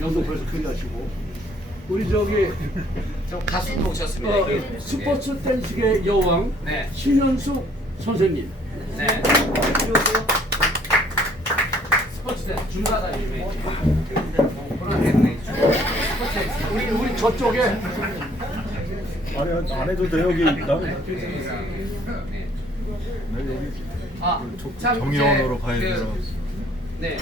연속해서 클리어하시고 우리 저기 저 가수도 오셨습니다. 어, 이게. 스포츠 댄스계 여왕 네. 신현숙 선생님. 네. 스포츠 대 중가다 요즘에. 코로나 때문에 스포츠 댄스. 우리 우리 저쪽에 아니 안 해도 돼 여기 나는 네. 아, 참 정의원으로 가야 그- 돼서. 네.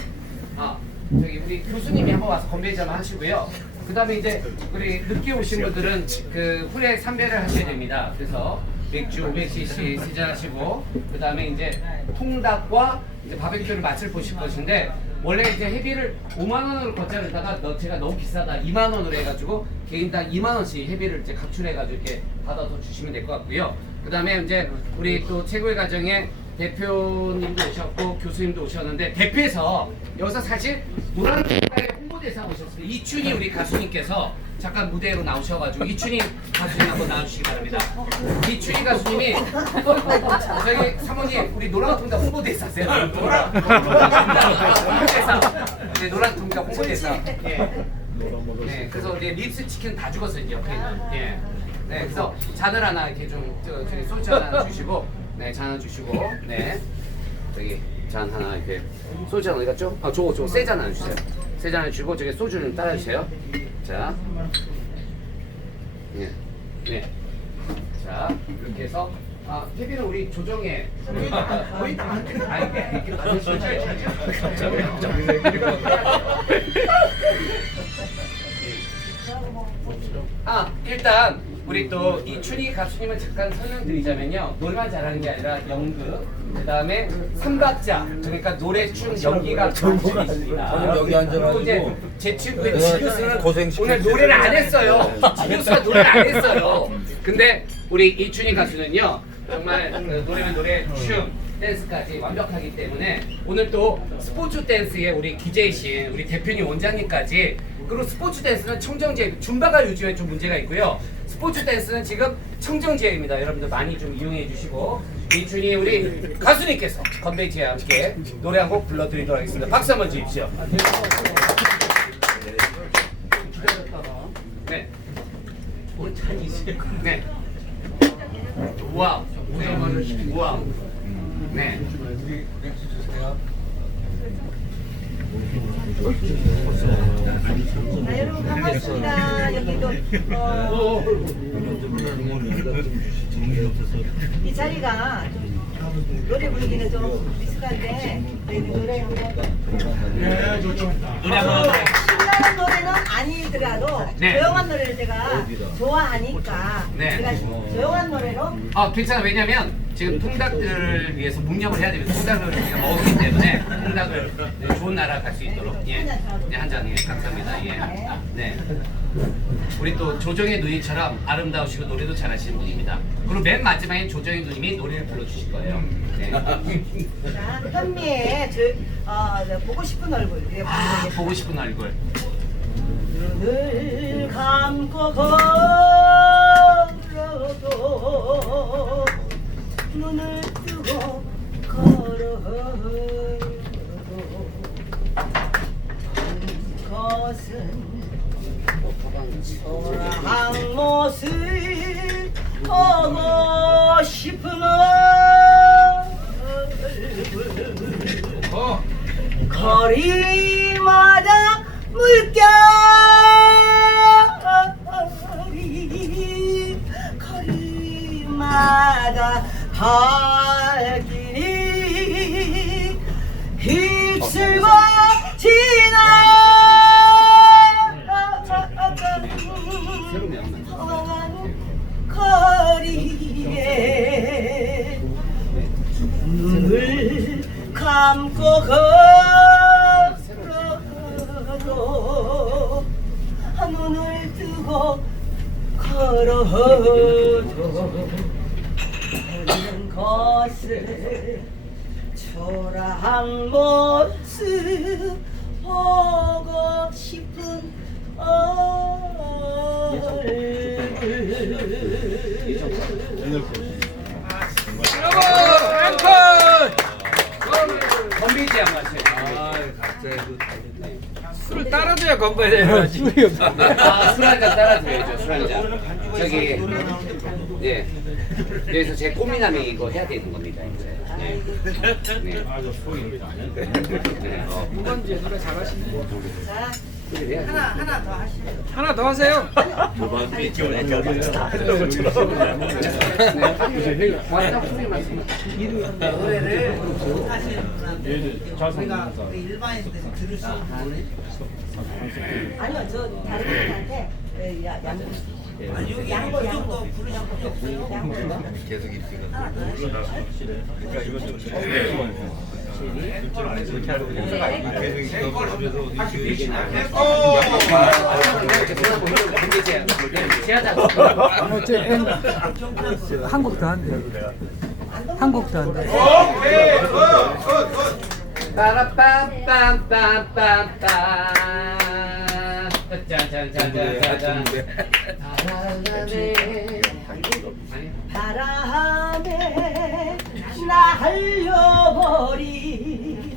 아, 저기 우리 교수님이 한번 와서 건배 좀 하시고요. 그 다음에 이제 우리 늦게 오신 분들은 그 후레 삼배를 하셔야 됩니다. 그래서 맥주 500cc 시전하시고 그 다음에 이제 통닭과 이제 바베큐를 맛을 보실 것인데 원래 이제 회비를 5만 원으로 걷자르다가 너 제가 너무 비싸다 2만 원으로 해가지고 개인당 2만 원씩 회비를 이제 각출해가지고 이렇게 받아서 주시면 될 것 같고요. 그 다음에 이제 우리 또 최고의 가정에 대표님도 오셨고 교수님도 오셨는데 대표에서 여기서 사실 노란색깔의 홍보대사 오셨습니다. 이춘희 우리 가수님께서 잠깐 무대로 나오셔가지고 이춘희 가수님 한번 나와주시기 바랍니다. 이춘희 가수님이 저희 사모님 우리 노란통닭 홍보대사세요. 노란 홍보대사. 네, 노란통닭 홍보대사. 예. 네, 그래서 이제 립스 치킨 다 죽었어요 이제 옆에 있는. 예. 네, 그래서 잔을 하나 이렇게 좀 저, 저기 소주 하나 주시고, 네, 잔 하나 주시고, 네, 저기 잔 하나 이렇게 소주 잔 어디 갔죠? 아, 저거 저거 세잔 하나 주세요. 세 잔 하나 주고 저기 소주 좀 따라 주세요. 자, 네, 네, 자 이렇게 해서. 아, TV는 우리 조정에 거의 다 아, 이게 이렇게 아 일단 우리 또 이춘희 가수님을 잠깐 설명드리자면요. 노래만 잘하는 게 아니라 연극 그 다음에 삼박자 그러니까 노래 춤 연기가 전문이십니다. 저는 여기 앉아가지고 이제 제 친구의 네, 지교수는 고생시켰어요. 오늘 노래를 안 했어요. 지교수가 노래를 안 했어요. 근데 우리 이춘희 가수는요 정말 그 노래면 노래 춤 댄스까지 완벽하기 때문에 오늘 또 스포츠 댄스의 우리 기재이신 우리 대표님 원장님까지 그리고 스포츠 댄스는 청정지역 줌바가 요즘에 좀 문제가 있고요 스포츠 댄스는 지금 청정지역입니다 여러분들 많이 좀 이용해 주시고 이춘희 우리 가수님께서 건배지와 함께 노래 한 곡 불러드리도록 하겠습니다 박수 한번 주십시오 네. 네. 와우. 네. 와우. 네. 아, 여러분 반갑습니다. 여기도 어, 이 자리가 좀 노래 부르기는 좀 미숙한데 저희는 노래 한번 신나는 노래는 아니더라도 네. 조용한 노래를 제가 좋아하니까 네. 제가 조용한 노래로 아, 괜찮아. 왜냐면 지금 통닭들을 위해서 묵념을 해야 되면 통닭을 우리가 먹었기 때문에 통닭을 네, 좋은 나라 갈 수 있도록 예. 네, 한 잔, 예. 감사합니다. 예. 네. 우리 또 조정의 누님처럼 아름다우시고 노래도 잘하시는 분입니다. 그리고 맨 마지막에 조정의 누님이 노래를 불러주실 거예요. 네. 자, 현미의 저, 어, 저 보고 싶은 얼굴 예, 아. 보고 싶은 얼굴. 눈을 감고 걸어도 눈을 뜨고 걸어도 것은 초라한 모습 보고 싶은 얼굴 어. 거리마다 물결이 거리마다 발길이 휩쓸고 지나 험한 거리에 눈을 감고 걸어도 눈을 뜨고 걸어도 것을 초라한 모습 보고 싶은 얼굴 건비지 한 마시. 아, 각자의 그 술을 따라줘야 술이야 건배해야지. 아, 술 한 잔 따라드려야죠, 술 한 잔. 저기, 예. 여기서 제 꽃미남이 이거 해야 되는 겁니다, 이제. 네. 네. 네. 어, 무건지 노래 잘하시네. 자, 그래, 해야지. 하나 하나 더 하시죠. 하나 더 하세요. 네. 왔다 소리 말씀. 노래를 우리가 우리 일반인들이 들을 수 있는 노래. 아니요, 저 다른 분한테 예, 야, 양보. 아니, 양보, 양보. 부르시고 양보. 계속 입지가 한국 더 한대. 한국 더 한대. 빠라빰빰빰빰빰 짠짠짠짠짠 바람에 바람에 날려버린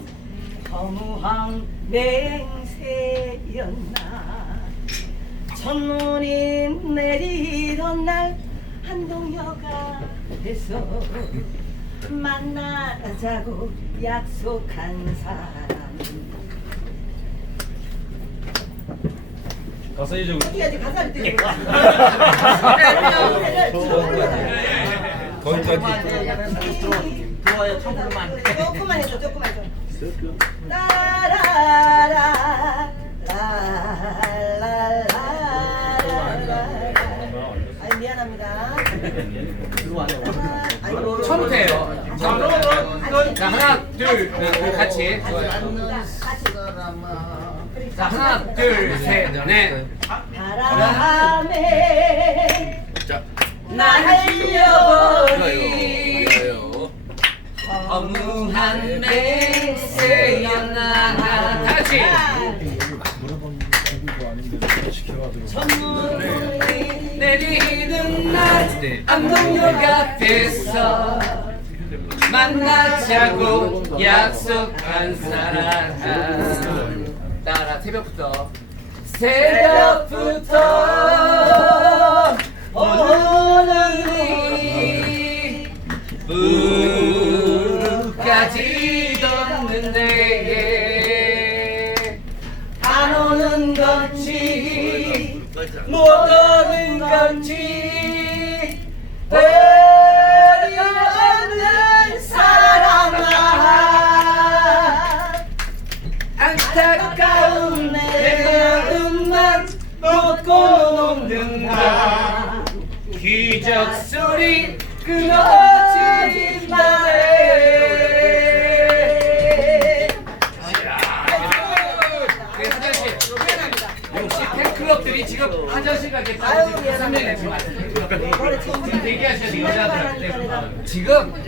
허무한 맹세였나. 첫눈이 내리던 날 한동역 앞에서 만나자고 약속한 사람 어떻게 하지 가사를 뜨지 거기까지. 조금만. 해줘 조금만 해줘. 따라라 라라라라라 아이 미안합니다 아이고. 처음부터예요 자 하나 둘 네, 같이 자 하나 둘셋넷. 바람에 자. 날려버린 허무한 맹세였나 다 같이. 첫눈이 내리는 날 안동역 앞에서 만나자고 약속한 사람 따라 새벽부터. 새벽부터 오늘이 지금 3년에 지금 노래 지금 지금 대기하시는 여자들한테 지금